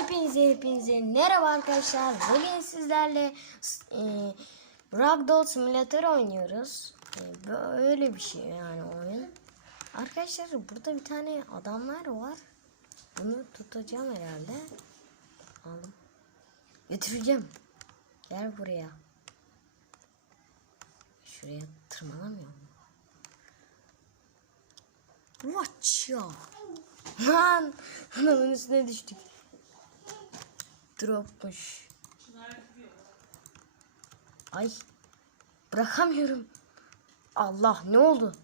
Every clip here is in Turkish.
Hepinize hepinize merhaba arkadaşlar. Bugün sizlerle e, Ragdoll Simulator oynuyoruz. E, böyle bir şey yani oyun. Arkadaşlar burada bir tane adamlar var. Bunu tutacağım herhalde. Aldım. Götüreceğim. Gel buraya. Şuraya tırmanamıyor mu? Watch ya. Lan adamın üstüne düştük. Dropmuş. Ay bırakamıyorum. Allah ne oldu?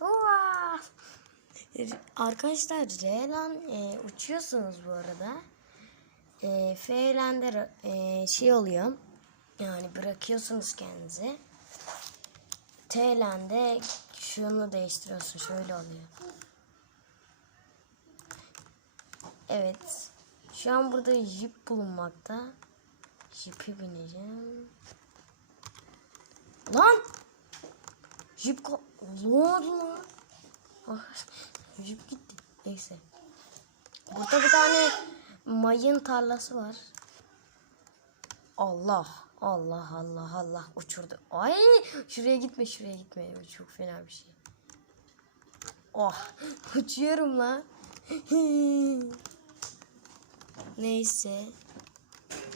Oha! Arkadaşlar R e, uçuyorsunuz bu arada. E, F e, şey oluyor. Yani bırakıyorsunuz kendinizi. T şunu değiştiriyorsun. Şöyle oluyor. Evet. Şu an burada jip bulunmakta. Jipi bineceğim. Lan! Jip ko... Ne oldu lan? Ah, jip gitti. Neyse. Burada bir tane mayın tarlası var. Allah. Allah Allah Allah uçurdu. Ay şuraya gitme şuraya gitme. Bu çok fena bir şey. Oh uçuyorum lan. Neyse.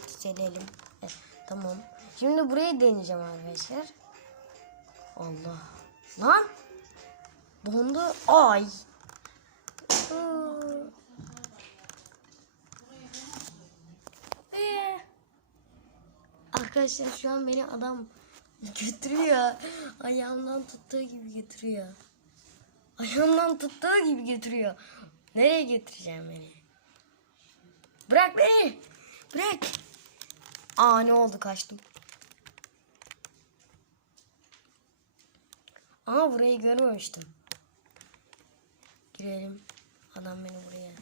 Düzelelim. Evet, tamam. Şimdi burayı deneyeceğim arkadaşlar. Allah. Lan. Dondu. Ay. Ee. Arkadaşlar şu an beni adam götürüyor. Ayağımdan tuttuğu gibi götürüyor. Ayağımdan tuttuğu gibi götürüyor. Nereye götüreceğim beni? Bırak beni. Bırak. Aa ne oldu kaçtım. Ama burayı görmemiştim. Girelim. Adam beni buraya.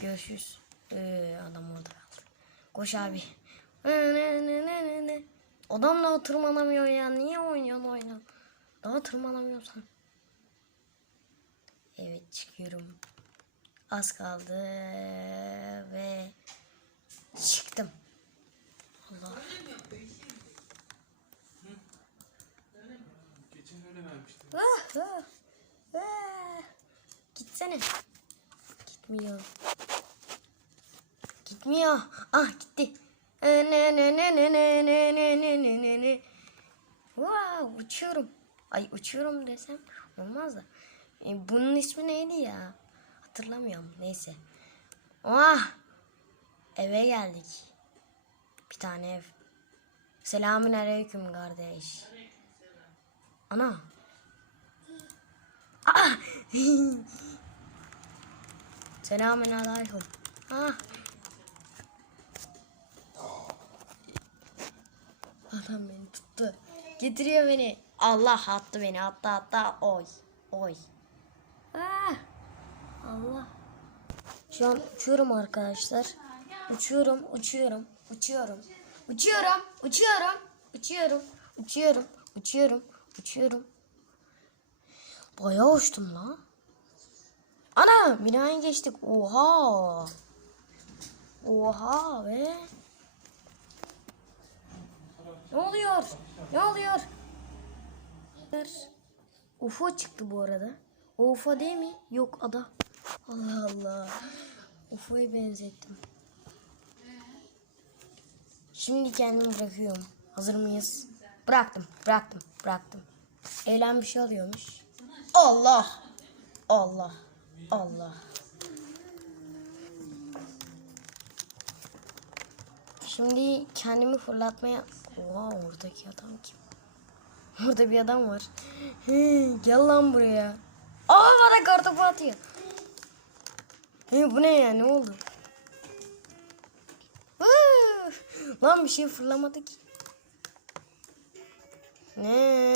Görüşürüz. Ee, adam orada kaldı. Koş abi. Adam daha tırmanamıyor ya. Niye oynuyorsun oyunu? Daha tırmanamıyorsan. Evet çıkıyorum. Az kaldı ve çıktım. Allah. Ah, ah, ah. Gitsene. Gitmiyor. Gitmiyor. Ah gitti. Ne ne ne ne ne ne ne ne ne ne ne. Wow, uçuyorum. Ay uçuyorum desem olmaz da. E, bunun ismi neydi ya? Hatırlamıyorum. Neyse. Ah! Eve geldik. Bir tane ev. Selamün aleyküm kardeş. Ana. Ah! Selamün aleyküm. Ah. Adam beni tuttu. Getiriyor beni. Allah attı beni. Attı attı. Oy. Oy. Ah. Allah. Şu an uçuyorum arkadaşlar. Uçuyorum, uçuyorum, uçuyorum. Uçuyorum, uçuyorum, uçuyorum, uçuyorum, uçuyorum, uçuyorum. Bayağı uçtum la. Ana binayı geçtik. Oha. Oha be. Ne oluyor? Ne oluyor? UFO çıktı bu arada. UFO değil mi? Yok ada. Allah Allah. UFO'ya benzettim. Şimdi kendimi bırakıyorum. Hazır mıyız? Bıraktım, bıraktım, bıraktım. Eğlen bir şey alıyormuş. Allah! Allah! Allah! Şimdi kendimi fırlatmaya... Oha oradaki adam kim? Orada bir adam var. Gel lan buraya. Aa bana kartopu atıyor. Hı, bu ne ya ne oldu? Lan bir şey fırlamadı ki. Ne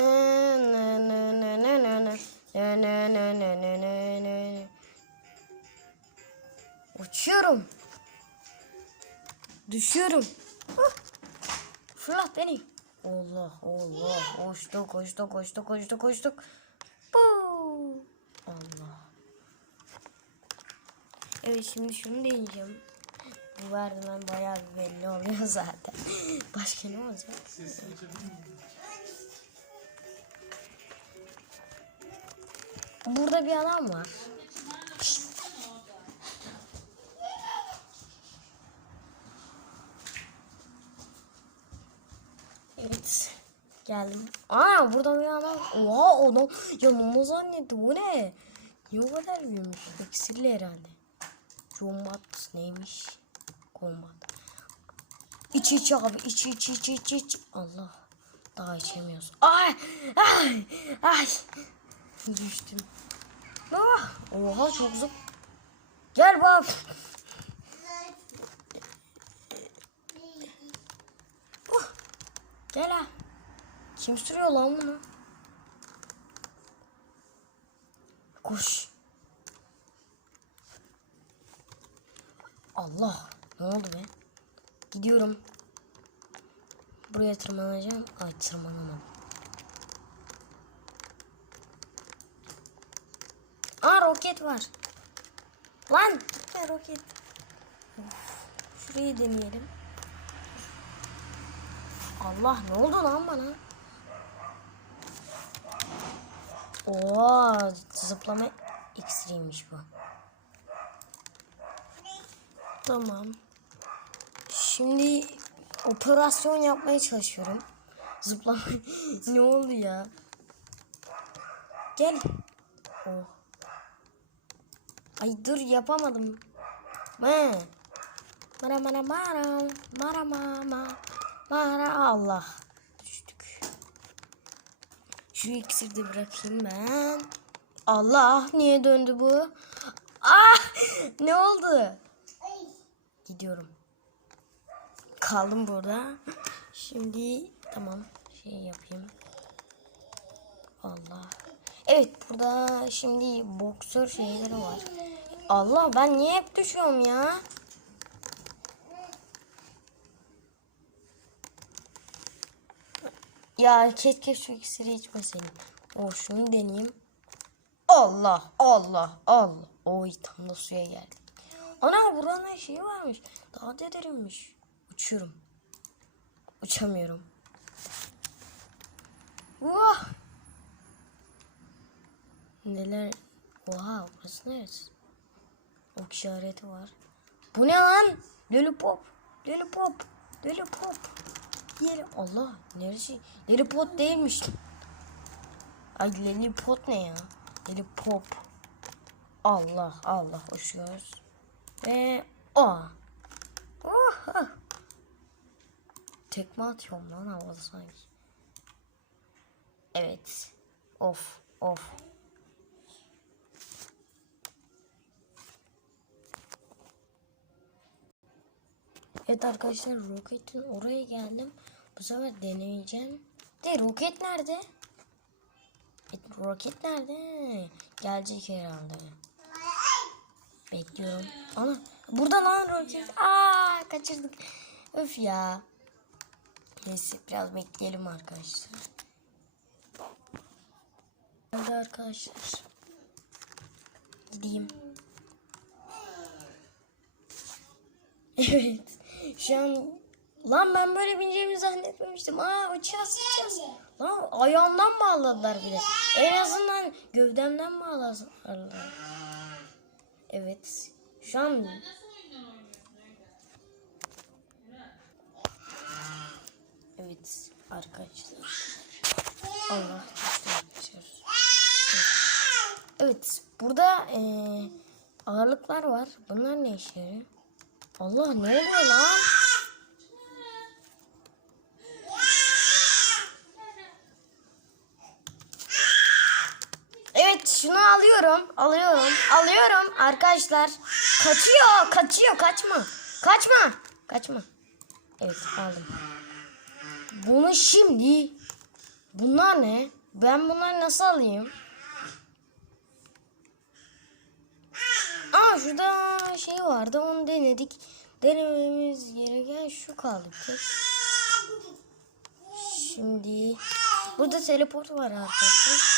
ne ne ne ne ne ne ne ne ne ne ne ne ne Uçuyorum. Düşüyorum. Huh. Fırlat beni. Allah Allah. Koştuk koştuk koştuk koştuk koştuk. Evet şimdi şunu deneyeceğim. Bu merdiven bayağı bir belli oluyor zaten. Başka ne olacak? Burada bir adam var. Evet. Geldim. Aa burada bir adam. Oha adam yanımı zannetti. Bu ne? O kadar büyümüş? İksirli herhalde. Combat neymiş? Combat. İç iç abi. iç iç iç iç iç. Allah. Daha içemiyoruz. Ay! Ay! Ay! Düştüm. Ah! Oha çok zıp. Gel bak. Uh! Gel ha. Kim sürüyor lan bunu? Koş. Allah. Ne oldu be? Gidiyorum. Buraya tırmanacağım. Ay tırmanamadım. Aa roket var. Lan ne roket. Of, şurayı deneyelim. Allah ne oldu lan bana? Oo zıplama iksiriymiş bu. Tamam. Şimdi operasyon yapmaya çalışıyorum. Zıplama ne oldu ya? Gel. Oh. Ay dur yapamadım. Me. Mara mara mara mara mara mara Allah. Düştük. Şu iksiri de bırakayım ben. Allah niye döndü bu? Ah ne oldu? Gidiyorum. Kaldım burada. Şimdi tamam şey yapayım. Allah. Evet burada şimdi boksör şeyleri var. Allah ben niye hep düşüyorum ya? Ya keşke şu iksiri içmeseydim. O şunu deneyeyim. Allah Allah Allah. Oy tam da suya geldi. Ana buranın şeyi varmış. Daha da derinmiş. Uçuyorum. Uçamıyorum. Vah. Neler? Oha burası neresi? Ok işareti var. Bu ne lan? Lollipop. Lollipop. Lollipop. Yeri. Allah. Neresi? Lollipop değilmiş. Ay lollipop ne ya? Lollipop. Allah Allah uçuyoruz. Ve o. Oh. Tekme atıyorum lan havada sanki. Evet. Of. Of. Evet arkadaşlar roketin oraya geldim. Bu sefer deneyeceğim. De roket nerede? E, roket nerede? Gelecek herhalde. Bekliyorum. Ana burada lan roket. Aa kaçırdık. Öf ya. Neyse biraz bekleyelim arkadaşlar. Hadi arkadaşlar. Gideyim. Evet. Şu an lan ben böyle bineceğimi zannetmemiştim. Aa uçacağız uçacağız. Lan ayağımdan bağladılar bile. En azından gövdemden bağladılar. Evet. Şu an Evet arkadaşlar. Allah arkadaşlar. Evet burada eee, ağırlıklar var. Bunlar ne işe? Allah ne oluyor lan? Evet şunu alıyorum. Alıyorum. Alıyorum arkadaşlar. Kaçıyor. Kaçıyor. Kaçma. Kaçma. Kaçma. Evet aldım. Bunu şimdi bunlar ne? Ben bunları nasıl alayım? Aa şurada şey vardı onu denedik. Denememiz gereken şu kaldı. Şimdi burada teleport var arkadaşlar.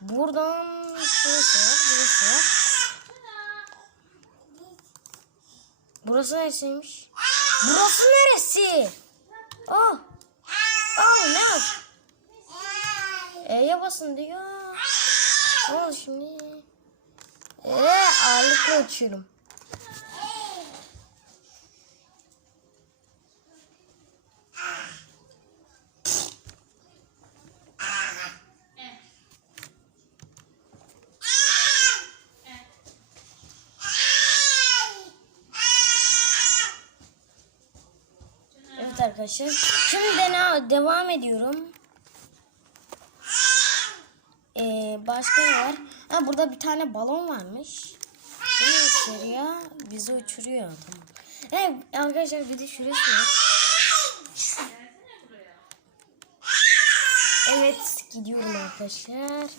Buradan şurası var, burası var. Burası neresiymiş? Burası neresi? Oh. Oh ne? E'ye basın diyor. Ne oldu şimdi? Eee ağırlıkla uçuyorum. Arkadaşlar. Şimdi dena devam ediyorum. Ee, başka ne var? Ha burada bir tane balon varmış. Bu ne gösteriyor? Bizi uçuruyor. Tamam. Evet arkadaşlar bir de. Evet gidiyorum arkadaşlar.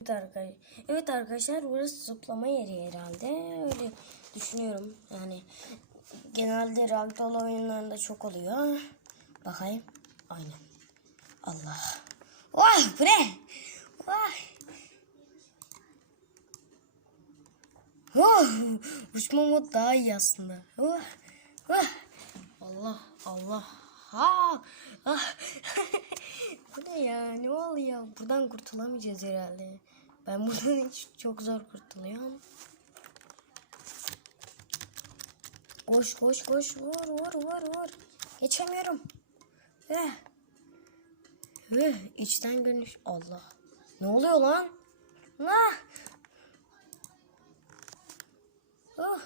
Evet arkadaşlar. Evet arkadaşlar burası zıplama yeri herhalde. Öyle düşünüyorum. Yani genelde ragdoll oyunlarında çok oluyor. Bakayım. Aynen. Allah. Vay bu ne? Vay. Oh, uçma mod daha iyi aslında. Oh, oh. Allah Allah. Ha. Ah. Bu ne ya? Ne oluyor? Buradan kurtulamayacağız herhalde. Ben buradan hiç çok zor kurtuluyorum. Koş koş koş vur vur vur vur. Geçemiyorum. Eh. Eh, içten görünüş. Allah. Ne oluyor lan? Ne? Oh.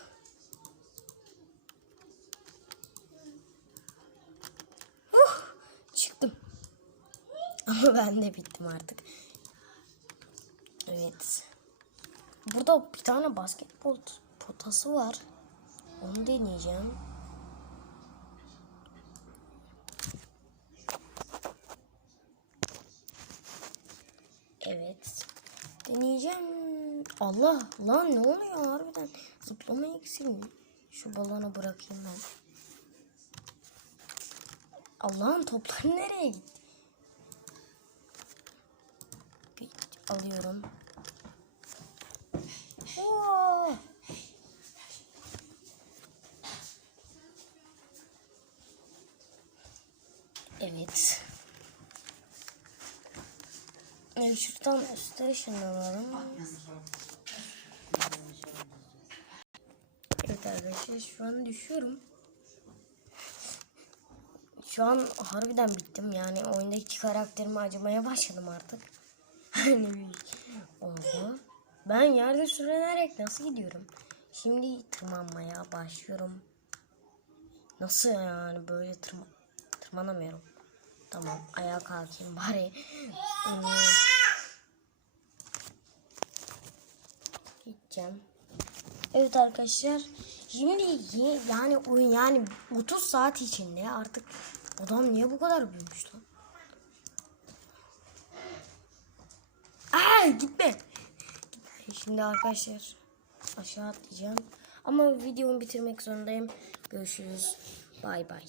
Çıktım. Ama ben de bittim artık. Evet. Burada bir tane basketbol potası var. Onu deneyeceğim. Evet. Deneyeceğim. Allah lan ne oluyor harbiden? Zıplama iksiri mi? Şu balonu bırakayım ben. Allah'ın topları nereye gitti? Bir alıyorum. Oo. Evet. Şuradan üstte ışınlanalım. Evet arkadaşlar şu an düşüyorum. Şu an harbiden bittim yani oyundaki karakterime acımaya başladım artık. Hani oldu. Ben yerde sürünerek nasıl gidiyorum? Şimdi tırmanmaya başlıyorum. Nasıl yani böyle tırma tırmanamıyorum. Tamam ayağa kalkayım bari. Hmm. Gideceğim. Evet arkadaşlar. Şimdi yani oyun yani 30 saat içinde artık adam niye bu kadar büyümüş lan? Aa gitme. Şimdi arkadaşlar aşağı atlayacağım. Ama videomu bitirmek zorundayım. Görüşürüz. Bay bay.